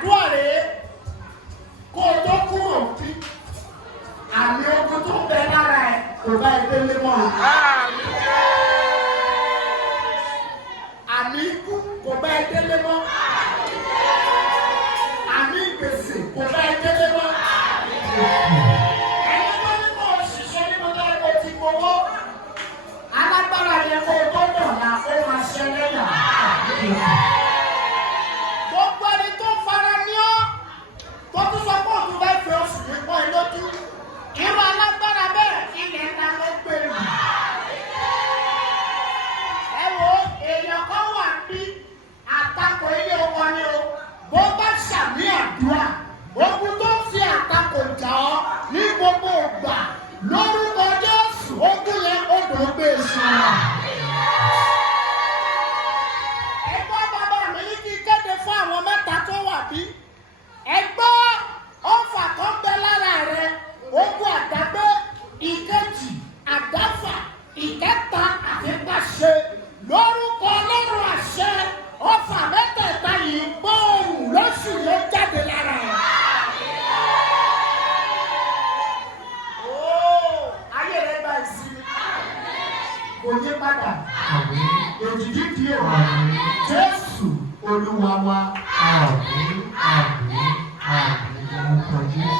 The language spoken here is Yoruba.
àdúrà rèé kó o tó kúrò bí àmì ogun tó bẹ lára ẹ kò bá ẹ délé mọ́. Àmì ikú kò bá ẹ délé mọ́. Àmì ìgbèsè kò bá ẹ délé mọ́. Ẹni tó ní kó o ṣiṣẹ́ nínú lẹ́gbẹ̀ẹ́ ti gbowó. Alágbára yẹn kó o tó dọ̀la ó máa ṣe lẹ́yà. Gbogbo ẹni tó fara ní ọ́ tó tún sọ pé òun fẹ́ fi oṣù ní pọ́n ẹ lójú. Irú alágbára bẹ́ẹ̀ ilẹ̀ ńlá ló gbé lù. Ẹ wo èèyàn kan wà bí àtakò ilé ọkọ ni o. Bó bá ṣàmì àdúrà, ogun tó ń fi àtakò jà ọ́ ní gbogbo ìgbà lórúkọ Jésù ogun yẹn ó dùn gbé sùn. Ẹgbọ́n bàbá mi ní kí kéde fún àwọn mẹ́ta tó wà bí. Ẹgbọ́n ọ̀fà kan bẹ lára rẹ, ogun àdágbé, ìkejì, àdáfà, ìkẹta àti pàṣẹ. Lórúkọ Ọlọ́run àṣẹ, ọ̀fà mẹ́tẹ̀ẹ̀ta yìí gbóòrùn lóṣù ló jáde lára ẹ̀. Ayé rẹ̀ gba ìsinmi. Kò yé padà. Èjìdí di òwò. Jésù Olúwa wa. Àmín, àmín, àmín.